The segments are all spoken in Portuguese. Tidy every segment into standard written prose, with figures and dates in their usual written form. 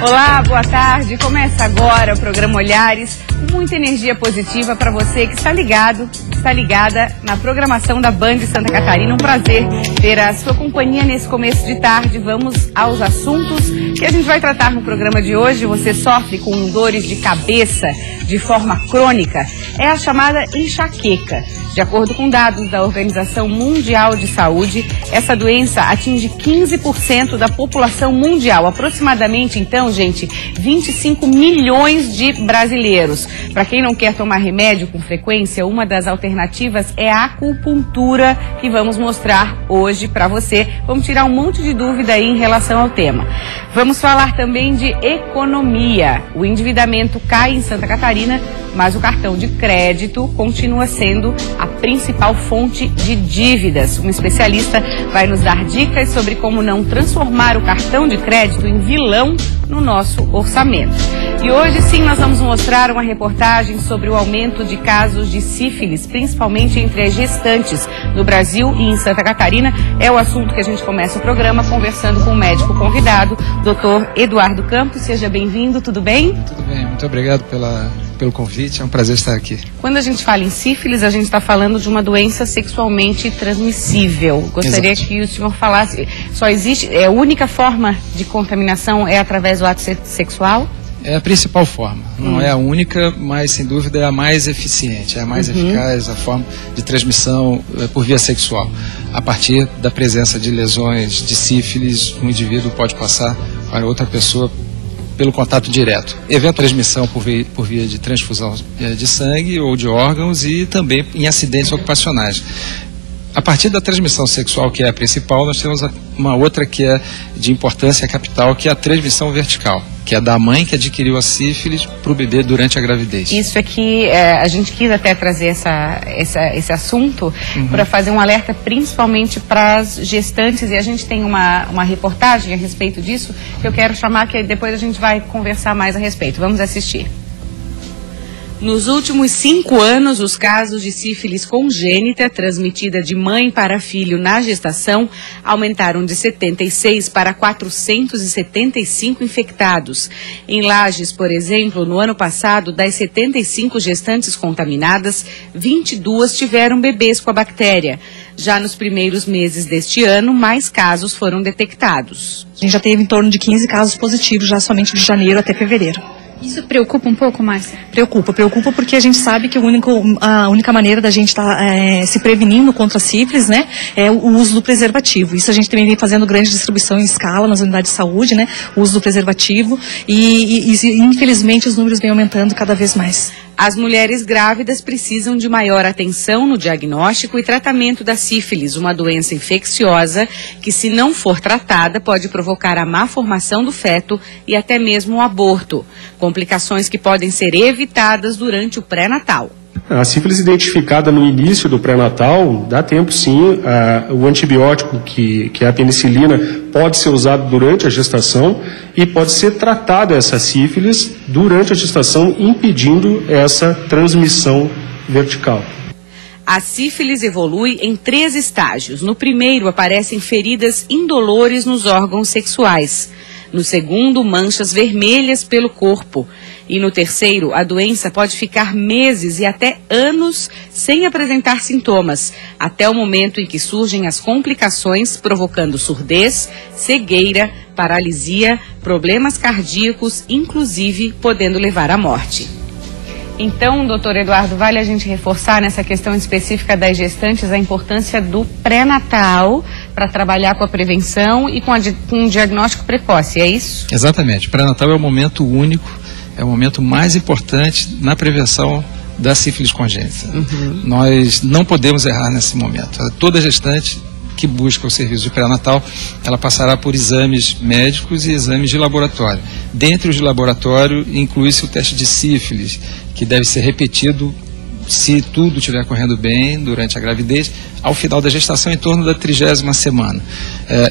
Olá, boa tarde. Começa agora o programa Olhares, com muita energia positiva para você que está ligada na programação da Band Santa Catarina. Um prazer ter a sua companhia nesse começo de tarde. Vamos aos assuntos que a gente vai tratar no programa de hoje. Você sofre com dores de cabeça de forma crônica? É a chamada enxaqueca. De acordo com dados da Organização Mundial de Saúde, essa doença atinge 15% da população mundial. Aproximadamente, então, gente, 25 milhões de brasileiros. Para quem não quer tomar remédio com frequência, uma das alternativas é a acupuntura, que vamos mostrar hoje para você. Vamos tirar um monte de dúvida aí em relação ao tema. Vamos falar também de economia. O endividamento cai em Santa Catarina, mas o cartão de crédito continua sendo a principal fonte de dívidas. Um especialista vai nos dar dicas sobre como não transformar o cartão de crédito em vilão no nosso orçamento. E hoje sim nós vamos mostrar uma reportagem sobre o aumento de casos de sífilis, principalmente entre as gestantes no Brasil e em Santa Catarina. É o assunto que a gente começa o programa conversando com o médico convidado, Dr. Eduardo Campos. Seja bem-vindo, tudo bem? Tudo bem, muito obrigado pelo convite, é um prazer estar aqui. Quando a gente fala em sífilis, a gente está falando de uma doença sexualmente transmissível. Gostaria Exato. que o senhor falasse, só existe, a única forma de contaminação é através do ato sexual? É a principal forma, não é a única, mas sem dúvida é a mais eficiente, é a mais eficaz, a forma de transmissão por via sexual. A partir da presença de lesões de sífilis, um indivíduo pode passar para outra pessoa pelo contato direto. Eventual transmissão por via de transfusão de sangue ou de órgãos e também em acidentes ocupacionais. A partir da transmissão sexual, que é a principal, nós temos uma outra que é de importância capital, que é a transmissão vertical, que é da mãe que adquiriu a sífilis para o bebê durante a gravidez. Isso é que a gente quis até trazer esse assunto para fazer um alerta principalmente para as gestantes, e a gente tem uma reportagem a respeito disso que eu quero chamar, que depois a gente vai conversar mais a respeito. Vamos assistir. Nos últimos 5 anos, os casos de sífilis congênita, transmitida de mãe para filho na gestação, aumentaram de 76 para 475 infectados. Em Lages, por exemplo, no ano passado, das 75 gestantes contaminadas, 22 tiveram bebês com a bactéria. Já nos primeiros meses deste ano, mais casos foram detectados. A gente já teve em torno de 15 casos positivos, já somente de janeiro até fevereiro. Isso preocupa um pouco, Márcia? Preocupa porque a gente sabe que a única maneira da gente estar se prevenindo contra a sífilis, né, é o uso do preservativo. Isso a gente também vem fazendo grande distribuição em escala nas unidades de saúde, né, o uso do preservativo e infelizmente os números vêm aumentando cada vez mais. As mulheres grávidas precisam de maior atenção no diagnóstico e tratamento da sífilis, uma doença infecciosa que, se não for tratada, pode provocar a má formação do feto e até mesmo o aborto. Complicações que podem ser evitadas durante o pré-natal. A sífilis identificada no início do pré-natal, dá tempo sim, o antibiótico que é a penicilina pode ser usado durante a gestação e pode ser tratada essa sífilis durante a gestação, impedindo essa transmissão vertical. A sífilis evolui em 3 estágios. No primeiro, aparecem feridas indolores nos órgãos sexuais. No segundo, manchas vermelhas pelo corpo. E no terceiro, a doença pode ficar meses e até anos sem apresentar sintomas, até o momento em que surgem as complicações, provocando surdez, cegueira, paralisia, problemas cardíacos, inclusive podendo levar à morte. Então, doutor Eduardo, vale a gente reforçar nessa questão específica das gestantes a importância do pré-natal para trabalhar com a prevenção e com um diagnóstico precoce, é isso? Exatamente. O pré-natal é o momento único, é o momento mais importante na prevenção da sífilis congênita. Nós não podemos errar nesse momento. Toda gestante que busca o serviço de pré-natal, ela passará por exames médicos e exames de laboratório. Dentre os de laboratório, inclui-se o teste de sífilis, que deve ser repetido, se tudo estiver correndo bem durante a gravidez, ao final da gestação, em torno da 30ª semana.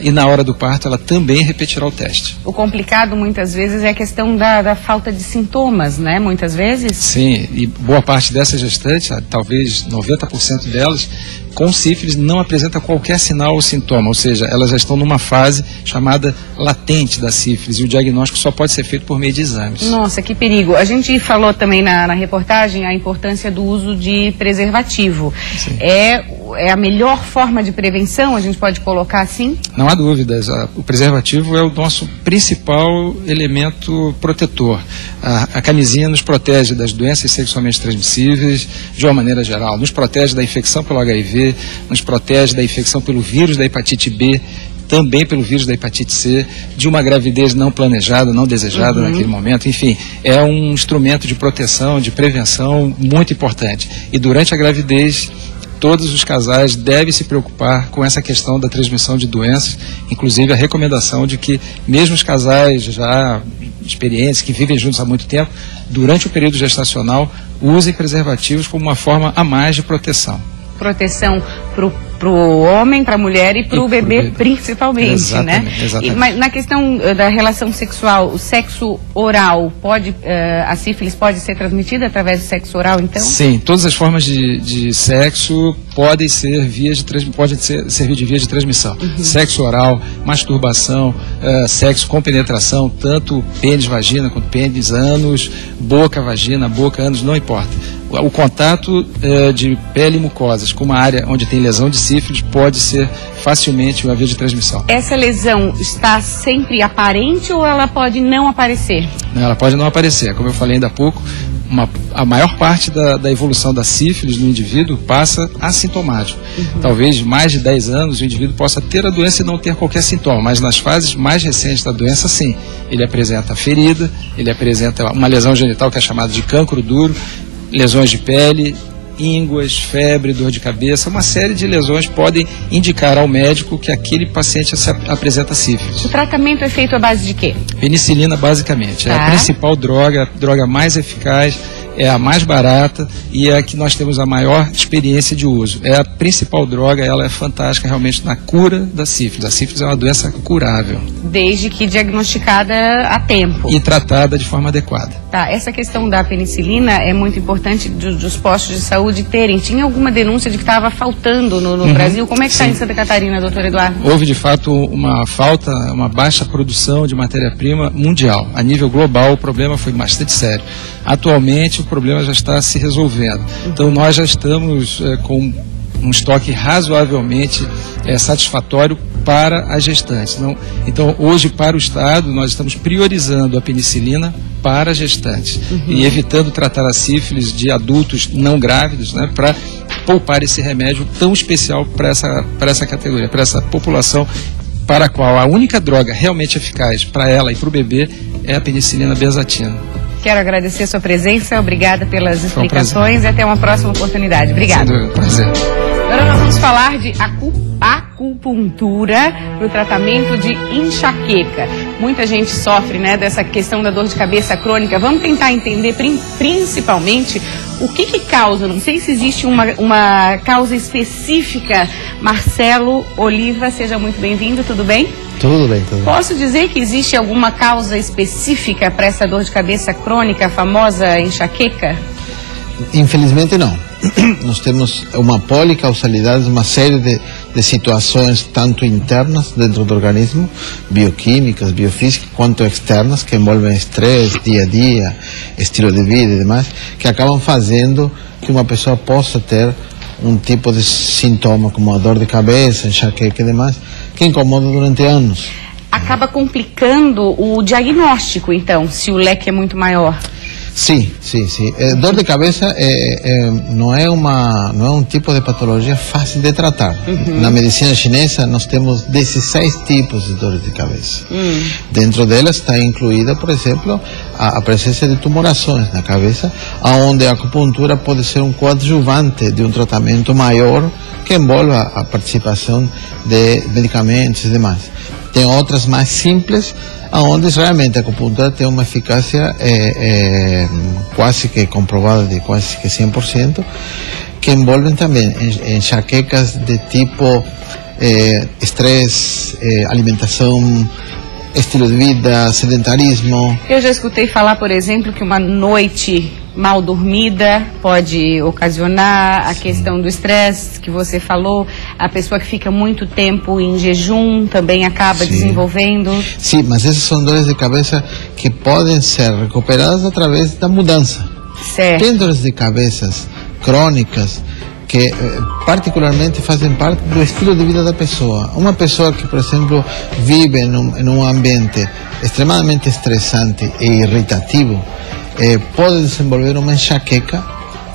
E na hora do parto, ela também repetirá o teste. O complicado, muitas vezes, é a questão da falta de sintomas, né? Muitas vezes? Sim, e boa parte dessas gestantes, talvez 90% delas, com sífilis não apresenta qualquer sinal ou sintoma, ou seja, elas já estão numa fase chamada latente da sífilis e o diagnóstico só pode ser feito por meio de exames. Nossa, que perigo. A gente falou também na reportagem a importância do uso de preservativo. Sim. É a melhor forma de prevenção, a gente pode colocar assim? Não há dúvidas. O preservativo é o nosso principal elemento protetor. A camisinha nos protege das doenças sexualmente transmissíveis, de uma maneira geral. Nos protege da infecção pelo HIV, nos protege da infecção pelo vírus da hepatite B, também pelo vírus da hepatite C, de uma gravidez não planejada, não desejada naquele momento. Enfim, é um instrumento de proteção, de prevenção muito importante. E durante a gravidez, todos os casais devem se preocupar com essa questão da transmissão de doenças, inclusive a recomendação de que mesmo os casais já experientes, que vivem juntos há muito tempo, durante o período gestacional, usem preservativos como uma forma a mais de proteção. Proteção para o homem, para a mulher e para o bebê principalmente, exatamente, né? Exatamente. Mas na questão da relação sexual, o sexo oral, a sífilis pode ser transmitida através do sexo oral, então? Sim, todas as formas de sexo podem ser servir de via de transmissão. Sexo oral, masturbação, sexo com penetração, tanto pênis-vagina quanto pênis-ânus, boca-vagina, boca-ânus, não importa. O contato de pele e mucosas com uma área onde tem lesão de sífilis pode ser facilmente uma via de transmissão. Essa lesão está sempre aparente ou ela pode não aparecer? Não, ela pode não aparecer. Como eu falei ainda há pouco, a maior parte da evolução da sífilis no indivíduo passa assintomático. Talvez mais de 10 anos o indivíduo possa ter a doença e não ter qualquer sintoma, mas nas fases mais recentes da doença, sim. Ele apresenta ferida, ele apresenta uma lesão genital que é chamada de cancro duro, lesões de pele, ínguas, febre, dor de cabeça, uma série de lesões podem indicar ao médico que aquele paciente apresenta sífilis. O tratamento é feito à base de quê? Penicilina, basicamente. É a principal droga, a droga mais eficaz, é a mais barata e é a que nós temos a maior experiência de uso. É a principal droga, ela é fantástica realmente na cura da sífilis. A sífilis é uma doença curável. Desde que diagnosticada a tempo. E tratada de forma adequada. Tá, essa questão da penicilina é muito importante dos postos de saúde terem. Tinha alguma denúncia de que estava faltando no Brasil? Como é que está em Santa Catarina, doutor Eduardo? Houve de fato uma falta, uma baixa produção de matéria-prima mundial. A nível global o problema foi bastante sério. Atualmente o problema já está se resolvendo. Então nós já estamos com um estoque razoavelmente satisfatório para as gestantes. Então hoje para o Estado nós estamos priorizando a penicilina para as gestantes e evitando tratar a sífilis de adultos não grávidos, né, para poupar esse remédio tão especial para essa categoria, para essa população para a qual a única droga realmente eficaz para ela e para o bebê é a penicilina benzatina. Quero agradecer a sua presença, obrigada pelas explicações e até uma próxima oportunidade. Obrigada. Sem dúvida, prazer. Agora nós vamos falar de acupuntura para o tratamento de enxaqueca. Muita gente sofre, né, dessa questão da dor de cabeça crônica. Vamos tentar entender principalmente o que causa. Não sei se existe uma causa específica. Marcelo Oliva, seja muito bem-vindo, tudo bem? Tudo bem, tudo bem. Posso dizer que existe alguma causa específica para essa dor de cabeça crônica, a famosa enxaqueca? Infelizmente não. Nós temos uma policausalidade, uma série de situações, tanto internas dentro do organismo, bioquímicas, biofísicas, quanto externas, que envolvem estresse, dia a dia, estilo de vida e demais, que acabam fazendo que uma pessoa possa ter um tipo de sintoma como a dor de cabeça, enxaqueca e demais, que incomoda durante anos. Acaba complicando o diagnóstico, então, se o leque é muito maior. Sim, sim, sim. Dor de cabeça não é um tipo de patologia fácil de tratar. Na medicina chinesa nós temos 16 tipos de dor de cabeça. Dentro delas está incluída, por exemplo, a presença de tumorações na cabeça, onde a acupuntura pode ser um coadjuvante de um tratamento maior que envolva a participação de medicamentos e demais. Tem outras mais simples, onde realmente a acupuntura tem uma eficácia quase que comprovada de quase que 100%, que envolvem também enxaquecas de tipo estresse, alimentação, estilo de vida, sedentarismo. Eu já escutei falar, por exemplo, que uma noite mal dormida pode ocasionar, a questão do estresse que você falou, a pessoa que fica muito tempo em jejum também acaba desenvolvendo. Sim, mas essas são dores de cabeça que podem ser recuperadas através da mudança. Certo. Tem dores de cabeças crônicas que particularmente fazem parte do estilo de vida da pessoa. Uma pessoa que, por exemplo, vive em um ambiente extremamente estressante e irritativo, pode desenvolver uma enxaqueca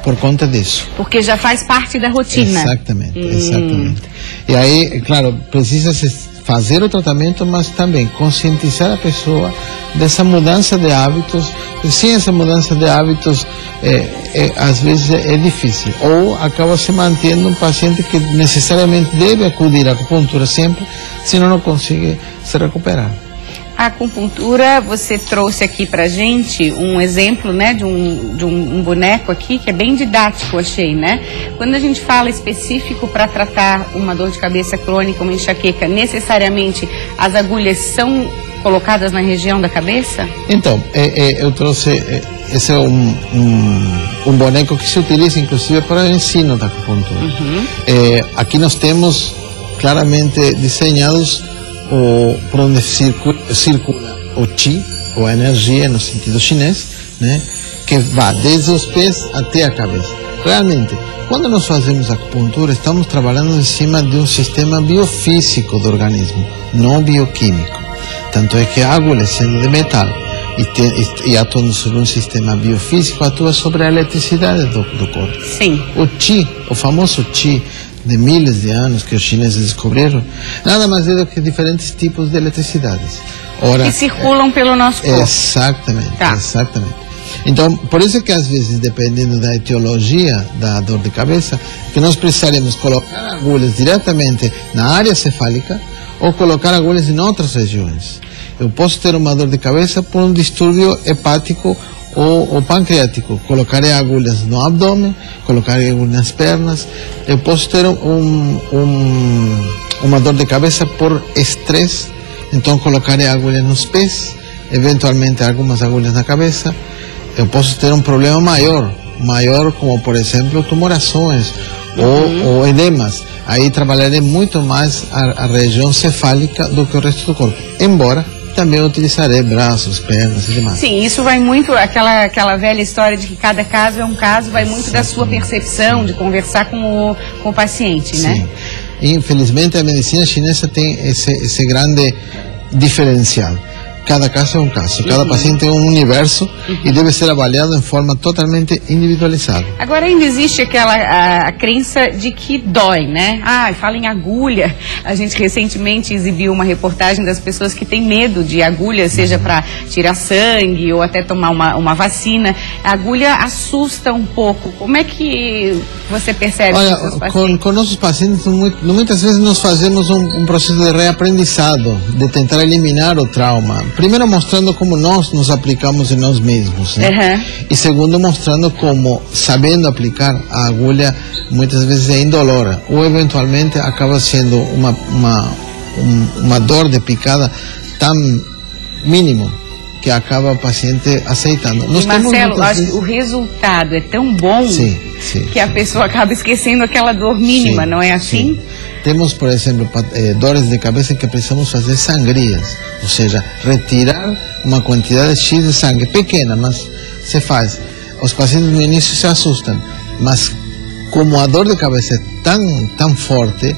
por conta disso. Porque já faz parte da rotina. Exatamente, exatamente. E aí, claro, precisa se fazer o tratamento, mas também conscientizar a pessoa dessa mudança de hábitos. Sem essa mudança de hábitos, às vezes é difícil. Ou acaba se mantendo um paciente que necessariamente deve acudir à acupuntura sempre, senão não consegue se recuperar. A acupuntura, você trouxe aqui pra gente um exemplo, né, de um boneco aqui, que é bem didático, achei, né? Quando a gente fala específico para tratar uma dor de cabeça crônica, uma enxaqueca, necessariamente as agulhas são colocadas na região da cabeça? Então, eu trouxe, esse é um boneco que se utiliza inclusive para o ensino da acupuntura. Aqui nós temos claramente desenhados por onde circula o Qi, ou a energia no sentido chinês, né, que vai desde os pés até a cabeça. Realmente, quando nós fazemos acupuntura, estamos trabalhando em cima de um sistema biofísico do organismo, não bioquímico. Tanto é que a agulha, sendo de metal e atuando sobre um sistema biofísico, atua sobre a eletricidade do corpo. Sim. O Qi, o famoso Qi, de milhares de anos que os chineses descobriram, nada mais é do que diferentes tipos de eletricidades. Ora, que circulam pelo nosso corpo. Exatamente, tá. Exatamente. Então, por isso que às vezes, dependendo da etiologia da dor de cabeça, que nós precisaremos colocar agulhas diretamente na área cefálica ou colocar agulhas em outras regiões. Eu posso ter uma dor de cabeça por um distúrbio hepático ou pancreático, colocarei agulhas no abdômen, colocarei agulhas nas pernas. Eu posso ter uma dor de cabeça por estresse, então colocarei agulhas nos pés, eventualmente algumas agulhas na cabeça. Eu posso ter um problema maior como, por exemplo, tumorações ou edemas. Aí trabalharei muito mais a região cefálica do que o resto do corpo, embora também utilizarei braços, pernas e demais. Sim, isso vai muito, aquela velha história de que cada caso é um caso, vai muito da sua percepção, de conversar com o paciente, né? Sim. Infelizmente a medicina chinesa tem esse grande diferencial. Cada caso é um caso, cada paciente é um universo e deve ser avaliado em forma totalmente individualizada. Agora ainda existe a crença de que dói, né? Fala em agulha. A gente recentemente exibiu uma reportagem das pessoas que têm medo de agulha, seja para tirar sangue ou até tomar uma vacina. A agulha assusta um pouco. Como é que você percebe Olha, com os pacientes? Com nossos pacientes, muitas vezes nós fazemos um processo de reaprendizado, de tentar eliminar o trauma. Primeiro mostrando como nós nos aplicamos em nós mesmos, né? E segundo mostrando como, sabendo aplicar, a agulha muitas vezes é indolora ou eventualmente acaba sendo uma dor de picada tão mínimo que acaba o paciente aceitando. E Marcelo, acho que o resultado é tão bom que a pessoa acaba esquecendo aquela dor mínima, não é assim? Sim. Temos, por exemplo, dores de cabeça que precisamos fazer sangrias, ou seja, retirar uma quantidade X de sangue, pequena, mas se faz. Os pacientes no início se assustam, mas como a dor de cabeça é tão forte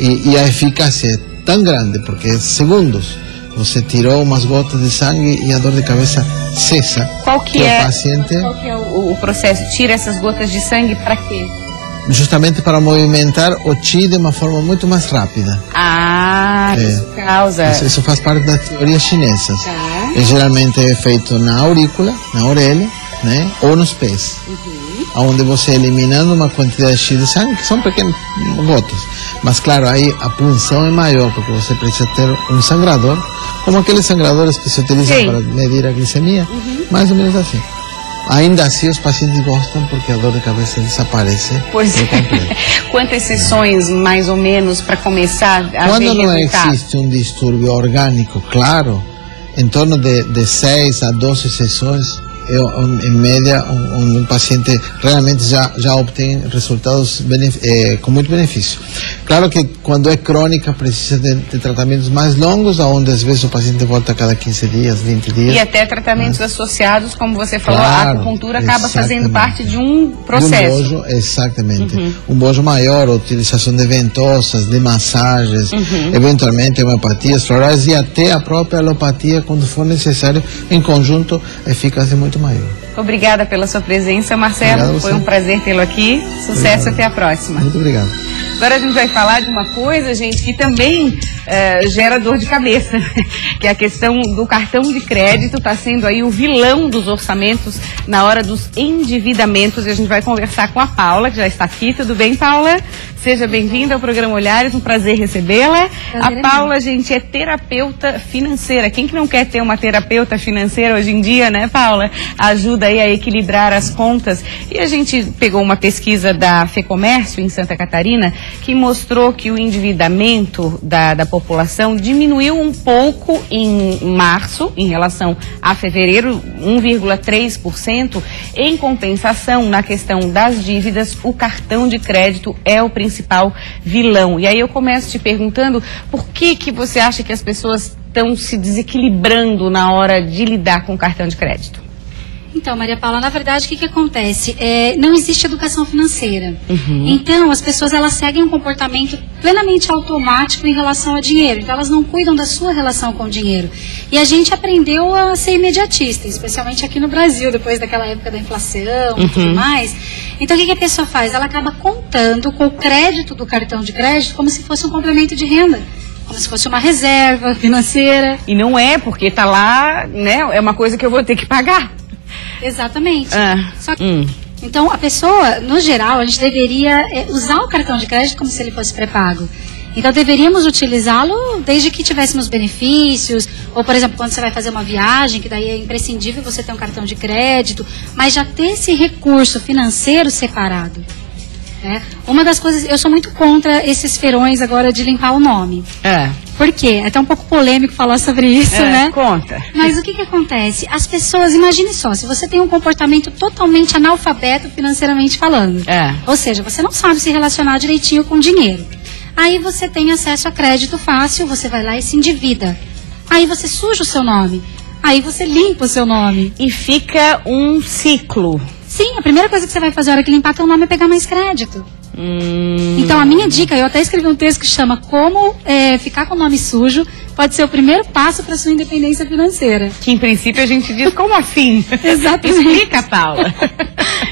e a eficácia é tão grande, porque é segundos, você tirou umas gotas de sangue e a dor de cabeça cessa. Qual que é o processo? Tira essas gotas de sangue para quê? Justamente para movimentar o Qi de uma forma muito mais rápida. Isso causa... Isso faz parte da teoria chinesa. Geralmente é feito na aurícula, na orelha, né? Ou nos pés. Onde você eliminando uma quantidade X de sangue, que são pequenas gotas. Mas claro, aí a punção é maior, porque você precisa ter um sangrador, como aqueles sangradores que se utilizam para medir a glicemia, mais ou menos assim. Ainda assim, os pacientes gostam porque a dor de cabeça desaparece. Pois é. Quantas sessões, mais ou menos, para começar a ver resultado? Quando não existe um distúrbio orgânico, claro, em torno de 6 a 12 sessões em média, um paciente realmente já obtém resultados com muito benefício. Claro que quando é crônica precisa de tratamentos mais longos, onde às vezes o paciente volta a cada 15 dias, 20 dias. E até tratamentos associados, como você falou, claro, a acupuntura acaba fazendo parte de um processo. De um bojo, exatamente. Um bojo maior, a utilização de ventosas, de massagens, eventualmente homeopatias florais e até a própria alopatia, quando for necessário, em conjunto, a eficácia é muito maior. Obrigada pela sua presença, Marcelo. Foi um prazer tê-lo aqui. Sucesso, até a próxima. Muito obrigado. Agora a gente vai falar de uma coisa, gente, que também gera dor de cabeça, que é a questão do cartão de crédito. Está sendo aí o vilão dos orçamentos na hora dos endividamentos. E a gente vai conversar com a Paula, que já está aqui. Tudo bem, Paula? Seja bem-vinda ao programa Olhares, um prazer recebê-la. A Paula, gente, é terapeuta financeira. Quem que não quer ter uma terapeuta financeira hoje em dia, né, Paula? Ajuda aí a equilibrar as contas. E a gente pegou uma pesquisa da FEComércio em Santa Catarina que mostrou que o endividamento da população diminuiu um pouco em março, em relação a fevereiro, 1,3%. Em compensação, na questão das dívidas, o cartão de crédito é o principal vilão. E aí eu começo te perguntando por que você acha que as pessoas estão se desequilibrando na hora de lidar com o cartão de crédito? Então, Maria Paula, na verdade, o que acontece? Não existe educação financeira. Então, as pessoas elas seguem um comportamento plenamente automático em relação ao dinheiro. Então, elas não cuidam da sua relação com o dinheiro. E a gente aprendeu a ser imediatista, especialmente aqui no Brasil, depois daquela época da inflação e tudo mais. Então, o que a pessoa faz? Ela acaba contando com o crédito do cartão de crédito como se fosse um complemento de renda. Como se fosse uma reserva financeira. E não é, porque está lá, né? É uma coisa que eu vou ter que pagar. Exatamente. Só que, então, a pessoa, no geral, a gente deveria usar o cartão de crédito como se ele fosse pré-pago. Então, deveríamos utilizá-lo desde que tivéssemos benefícios, ou, por exemplo, quando você vai fazer uma viagem, que daí é imprescindível você ter um cartão de crédito, mas já ter esse recurso financeiro separado. Uma das coisas, eu sou muito contra esses ferões agora de limpar o nome. Por quê? É até um pouco polêmico falar sobre isso, né? Conta. Mas o que acontece? As pessoas, imagine só, se você tem um comportamento totalmente analfabeto financeiramente falando. Ou seja, você não sabe se relacionar direitinho com dinheiro. Aí você tem acesso a crédito fácil, você vai lá e se endivida. Aí você suja o seu nome. Aí você limpa o seu nome. E fica um ciclo. Sim, a primeira coisa que você vai fazer na hora que limpar teu nome é pegar mais crédito. Então, a minha dica, eu até escrevi um texto que chama Como Ficar com o Nome Sujo pode ser o primeiro passo para sua independência financeira. Que, em princípio, a gente diz, como assim? Exatamente. Explica, Paula.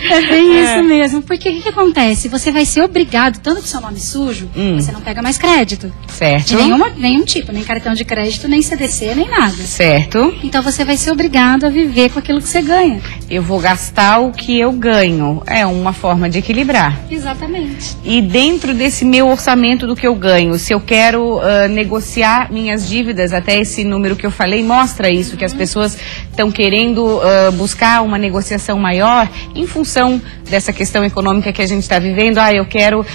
É bem isso mesmo. Porque o que acontece? Você vai ser obrigado, tanto com seu nome sujo, você não pega mais crédito. Certo. De nenhum tipo, nem cartão de crédito, nem CDC, nem nada. Certo. Então, você vai ser obrigado a viver com aquilo que você ganha. Eu vou gastar o que eu ganho. É uma forma de equilibrar. Exatamente. E dentro desse meu orçamento do que eu ganho, se eu quero negociar minhas dívidas, até esse número que eu falei mostra isso, que as pessoas estão querendo buscar uma negociação maior em função dessa questão econômica que a gente está vivendo. Eu quero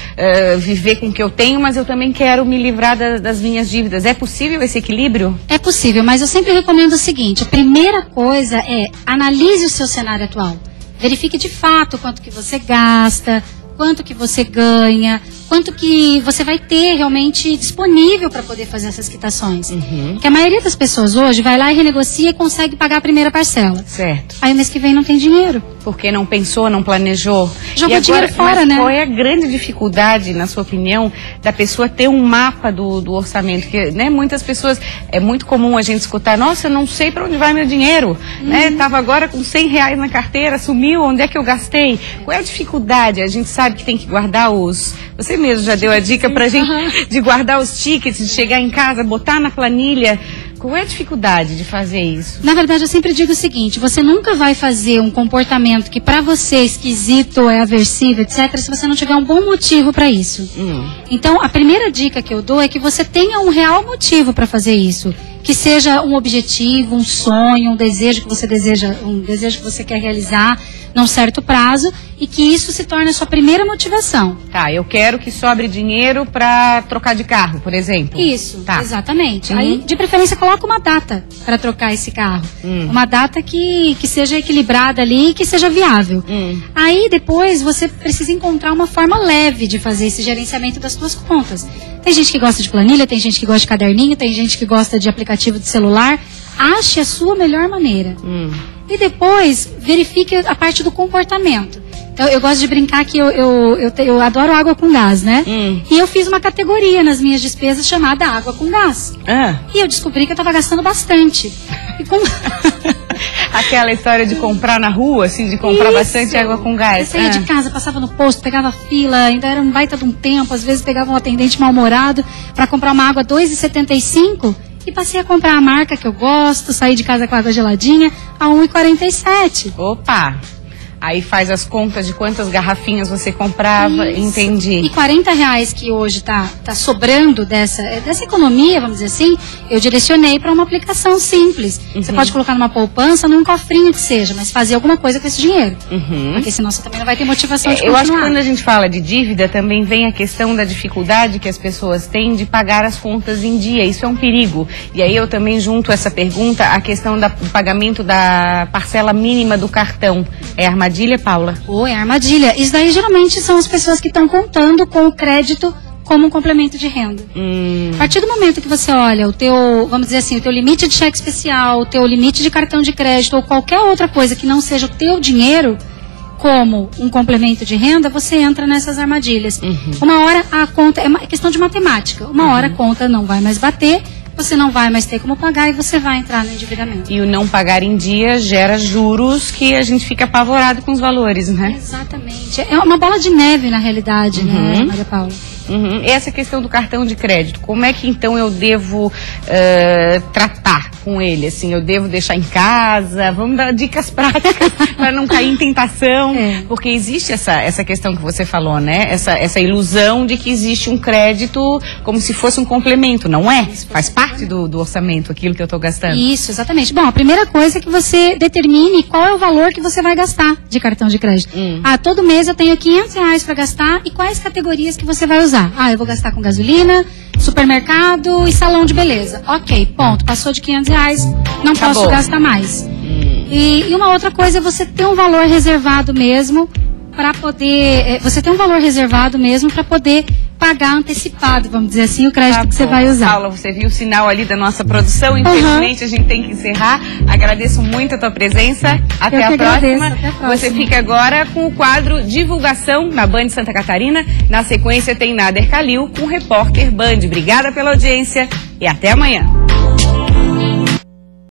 viver com o que eu tenho, mas eu também quero me livrar das minhas dívidas. É possível esse equilíbrio? É possível, mas eu sempre recomendo o seguinte: a primeira coisa é analise o seu cenário atual. Verifique de fato quanto que você gasta, quanto que você ganha, quanto que você vai ter realmente disponível para poder fazer essas quitações. Porque a maioria das pessoas hoje vai lá e renegocia e consegue pagar a primeira parcela. Certo. Aí o mês que vem não tem dinheiro. Porque não pensou, não planejou. Jogou dinheiro fora, né? Qual é a grande dificuldade, na sua opinião, da pessoa ter um mapa do orçamento? Porque, né, muitas pessoas, é muito comum a gente escutar, nossa, eu não sei para onde vai meu dinheiro. Né? Tava agora com R$100 na carteira, sumiu, onde é que eu gastei? Qual é a dificuldade? A gente sabe que tem que guardar os... Você mesmo já deu a dica pra gente de guardar os tickets, de chegar em casa, botar na planilha. Qual é a dificuldade de fazer isso? Na verdade, eu sempre digo o seguinte: você nunca vai fazer um comportamento que para você é esquisito, é aversivo, etc., se você não tiver um bom motivo para isso. Então, a primeira dica que eu dou é que você tenha um real motivo para fazer isso. Que seja um objetivo, um sonho, um desejo que você deseja, um desejo que você quer realizar. num certo prazo e que isso se torne a sua primeira motivação. Tá, eu quero que sobre dinheiro para trocar de carro, por exemplo. Isso, tá. Exatamente. Aí, de preferência, coloca uma data para trocar esse carro. Uma data que seja equilibrada ali e que seja viável. Aí, depois, você precisa encontrar uma forma leve de fazer esse gerenciamento das suas contas. Tem gente que gosta de planilha, tem gente que gosta de caderninho, tem gente que gosta de aplicativo de celular. Ache a sua melhor maneira. E depois, verifique a parte do comportamento. Então, eu gosto de brincar que eu adoro água com gás, né? E eu fiz uma categoria nas minhas despesas chamada água com gás. E eu descobri que eu estava gastando bastante. E com... Aquela história de comprar na rua, assim, de comprar bastante água com gás. Eu saía de casa, passava no posto, pegava fila, ainda era um baita de um tempo, às vezes pegava um atendente mal-humorado para comprar uma água R$2,75 e passei a comprar a marca que eu gosto, saí de casa com água geladinha a R$1,47. Opa! Aí faz as contas de quantas garrafinhas você comprava, entendi. E R$40 que hoje tá sobrando dessa economia, vamos dizer assim, eu direcionei para uma aplicação simples. Você pode colocar numa poupança, num cofrinho que seja, mas fazer alguma coisa com esse dinheiro. Porque senão você também não vai ter motivação de continuar. Eu acho que quando a gente fala de dívida, também vem a questão da dificuldade que as pessoas têm de pagar as contas em dia. Isso é um perigo. E aí eu também junto essa pergunta a questão do pagamento da parcela mínima do cartão. É armadilha, Paula? É armadilha. Isso daí geralmente são as pessoas que estão contando com o crédito como um complemento de renda. A partir do momento que você olha o teu, vamos dizer assim, o teu limite de cheque especial, o teu limite de cartão de crédito ou qualquer outra coisa que não seja o teu dinheiro como um complemento de renda, você entra nessas armadilhas. Uma hora a conta, é uma questão de matemática, uma hora a conta não vai mais bater, você não vai mais ter como pagar e você vai entrar no endividamento. E o não pagar em dia gera juros que a gente fica apavorado com os valores, né? Exatamente. É uma bola de neve, na realidade, né, Maria Paula? Essa questão do cartão de crédito, como é que então eu devo tratar com ele? Assim, eu devo deixar em casa? Vamos dar dicas práticas para não cair em tentação, porque existe essa questão que você falou, né? Essa ilusão de que existe um crédito como se fosse um complemento, não é? Faz parte do orçamento, aquilo que eu estou gastando. Isso, exatamente. Bom, a primeira coisa é que você determine qual é o valor que você vai gastar de cartão de crédito. Todo mês eu tenho R$500 para gastar e quais categorias que você vai usar? Eu vou gastar com gasolina, supermercado e salão de beleza. Ok, ponto. Passou de R$500, não posso gastar mais. E uma outra coisa é você ter um valor reservado mesmo para poder... Você tem um valor reservado mesmo para poder pagar antecipado, vamos dizer assim, o crédito que você vai usar. Paula, você viu o sinal ali da nossa produção, infelizmente a gente tem que encerrar. Agradeço muito a tua presença. Até a próxima. Você fica agora com o quadro Divulgação na Band Santa Catarina. Na sequência tem Nader Kalil com o repórter Band. Obrigada pela audiência e até amanhã.